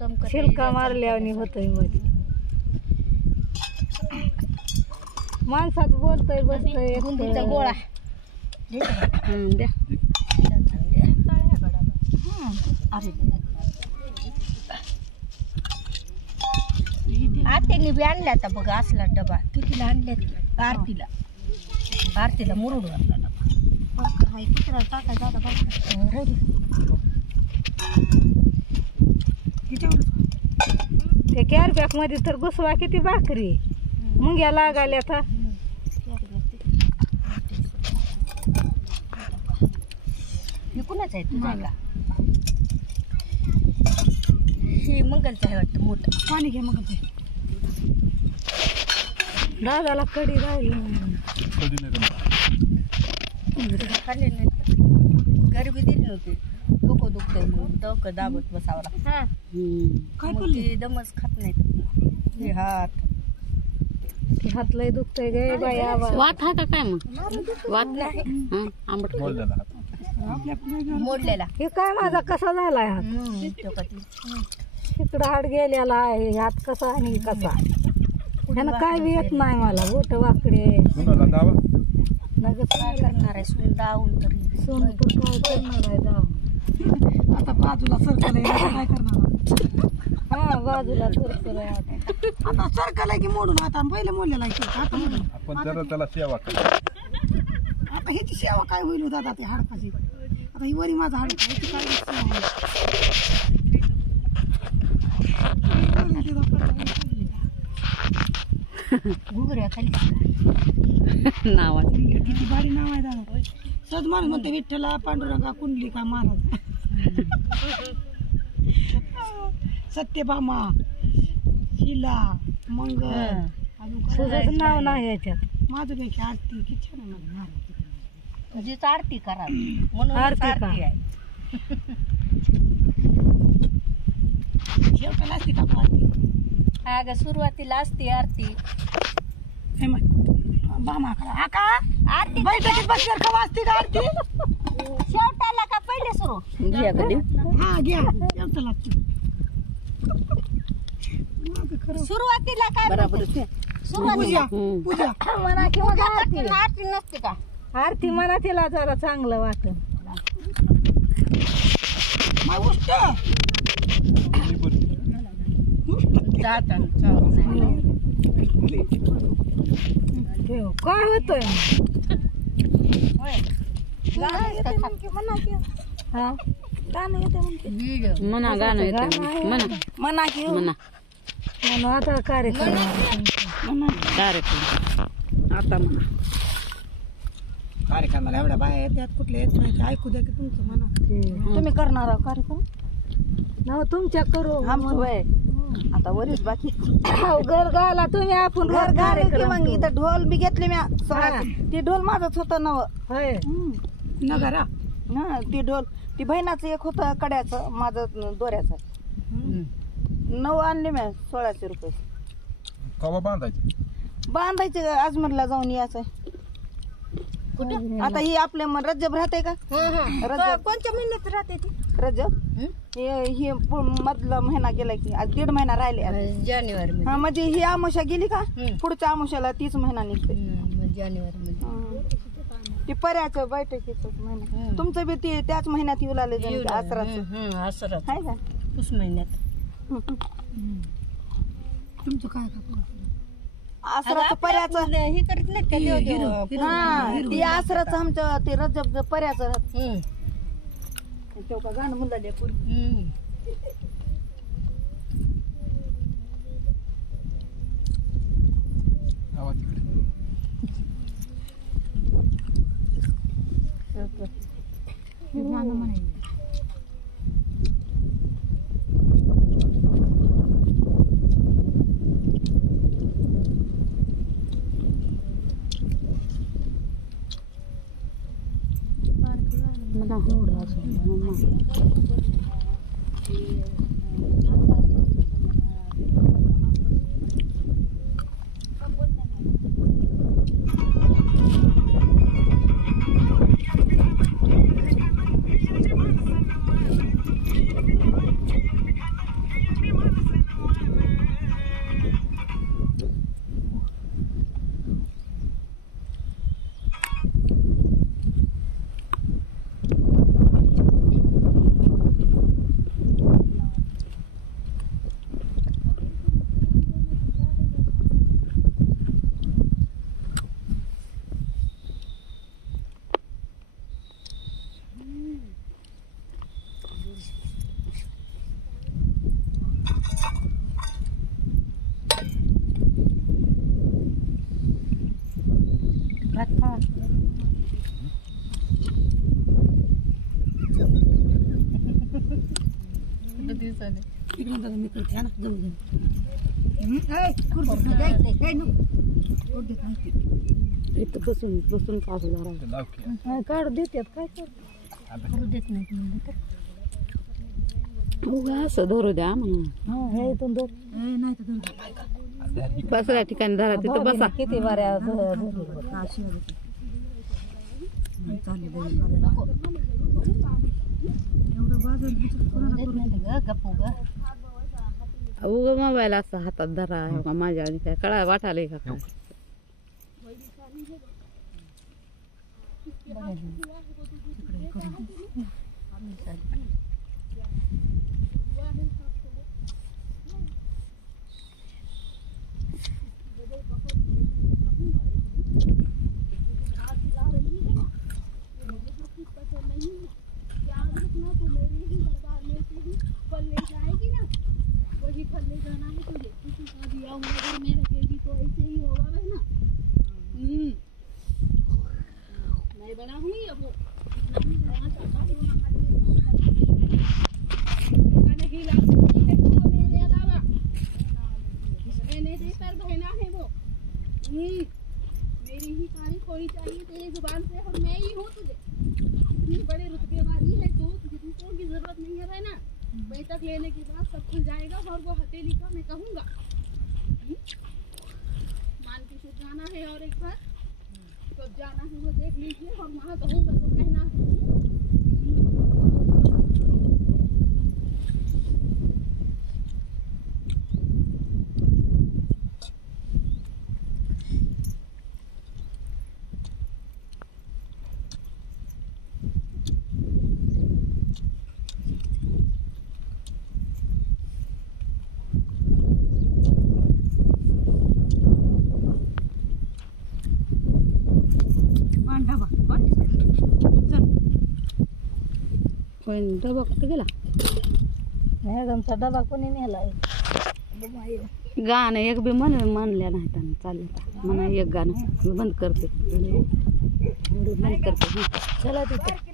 शिलका मारल्यावानी होतोय मध्ये माणसात बोलतोय बसतोय बुंदीचा गोळा द्या आत्याने बी आणल्या आता बघा असला डबा कितीला आणल्यात आरतीला मुरुड वाटला डबा टाकायचा ते कॅर पॅक मध्ये तर घुसवा किती भाकरी मुंग्या लागाल्या था हे कुणाच आहे तुझा का हे मंगलचं आहे वाटतं मोठं पाणी घ्या मंगलचं दादाला कडी राहिली खाल्ले नाही गरीबी दिली नव्हती डोकं दुखतंय मग डोकं दाबत बसावं लागतं मग ते दमच खात नाहीत हे हात ते हात लय दुखतंय गे बाई आवाज वात हा का काय मग वात नाही आंबट मोडलेला हे काय माझा कसा झालाय हात इकडं हात गेलेला आहे हात कसा आणि कसा ह्यानं काय बी येत नाही मला बोट वाकडे नगच काय करणार आहे सून दावून तरी सोन तर काय करणार आहे जाऊन आता बाजूला सरकलंय काय करणार हा बाजूला सरकर आता सरकलंय की मोडून आता पहिले मोडलेला आता मोडून आपण जरा त्याला सेवा करू आता ह्याची सेवा काय होईल दादा ते हाडकाची आता ही वरी माझा हाडक ह्याची काय सेवा घुगऱ्या खाली नावाचं किती भारी नाव आहे दादा सहज माणूस म्हणते विठ्ठला पांडुरंगा कुंडलिका महाराज सत्यभामा शिला मंगल तुझंच नाव नाही याच्यात माझं पैकी आरती किती छान आहे माझं महाराज तुझीच आरती करा म्हणून आरती का? आरती आहे शेवटाला असते का आरती अगं सुरुवातीला असते आरती हे बामा करा आका आरती बैठकीत बसल्यावर का वाजते का आरती शेवटाला का पहिले सुरू घ्या कधी हा घ्या शेवटाला सुरुवातीला काय बराबर पूजा पूजा म्हणा किंवा आरती आरती नसते का आरती म्हणा तिला जरा चांगलं वाटत माय उष्ट ठेव काय होतोय हा म्हणा गाणं येतं म्हणा म्हणा की म्हणा म्हणून आता कार्यक्रम कार्यक्रम आता म्हणा कार्यक्रमाला एवढ्या बाया येतात कुठले येत नाही ते ऐकू द्या की तुमचं म्हणा तुम्ही करणार आहात कार्यक्रम नाव तुमच्या करू आमचं वय आता वरीच बाकी घर गाला तुम्ही आपण घर घालू की कार्यक्रम मग करू. इथं ढोल बी घेतले म्या हा. ते ढोल माझंच होतं नव होय नगरा हा ती ढोल ती बहिणाचं एक होतं कड्याचं माझं दोऱ्याचं 9 आणले म्या 1600 रुपये कवा बांधायचं बांधायचे अजमेरला जाऊन यायचं आता ही आपल्या रजब राहते का रजब कोणत्या महिन्यात राहते ती रजब ही मधला महिना गेला की आज 1.5 महिना राहिले जानेवारी हा म्हणजे ही आमुषा गेली का पुढच्या आमुषाला 30 महिना निघते जानेवारी ती पर्याचं बैठकीच महिना तुमचं बी ती त्याच महिन्यात येऊ लागले आसराचं आहे का पुस महिन्यात तुमचं काय का आसराचं पर्याचं हे करीत नाही का हा ती आसराचं आमचं ते रजब पर्याचं तेव्हा गाणं मुलाले म्हणा तिकडे दादा मी करते हा ना जाऊ जाऊ इथं बसून बसून पाऊस झाला ते लाव की. काढ देतात काय कर उगा असं धरू द्या म्हणून हा हे इथून धर. आता ही बसल्या ठिकाणी धरा तिथं बसा किती बऱ्या उगा मोबाईल असं हातात धरा हे का माझ्या आणि काय कळा वाटायला का काय? मेरी ही तारीफ होनी चाहिए तेरी जुबान से और मैं ही हूँ तुझे इतनी बड़े रुतबे वाली है तू दूसरों की जरूरत नहीं है रहना बैठक लेने के बाद सब खुल जाएगा और वो हथेली का मैं कहूँगा मान के शुद्ध जाना है और एक बार कब जाना है वो देख लीजिए और वहाँ कहूँगा तो कहना है पण डबा कुठं गेला मॅडमचा डबा कोणी नेलाय गाणं एक बी म्हणल्या नाही त्यांना चाललं म्हणा एक गाणं बंद करते बंद करते चला तिथे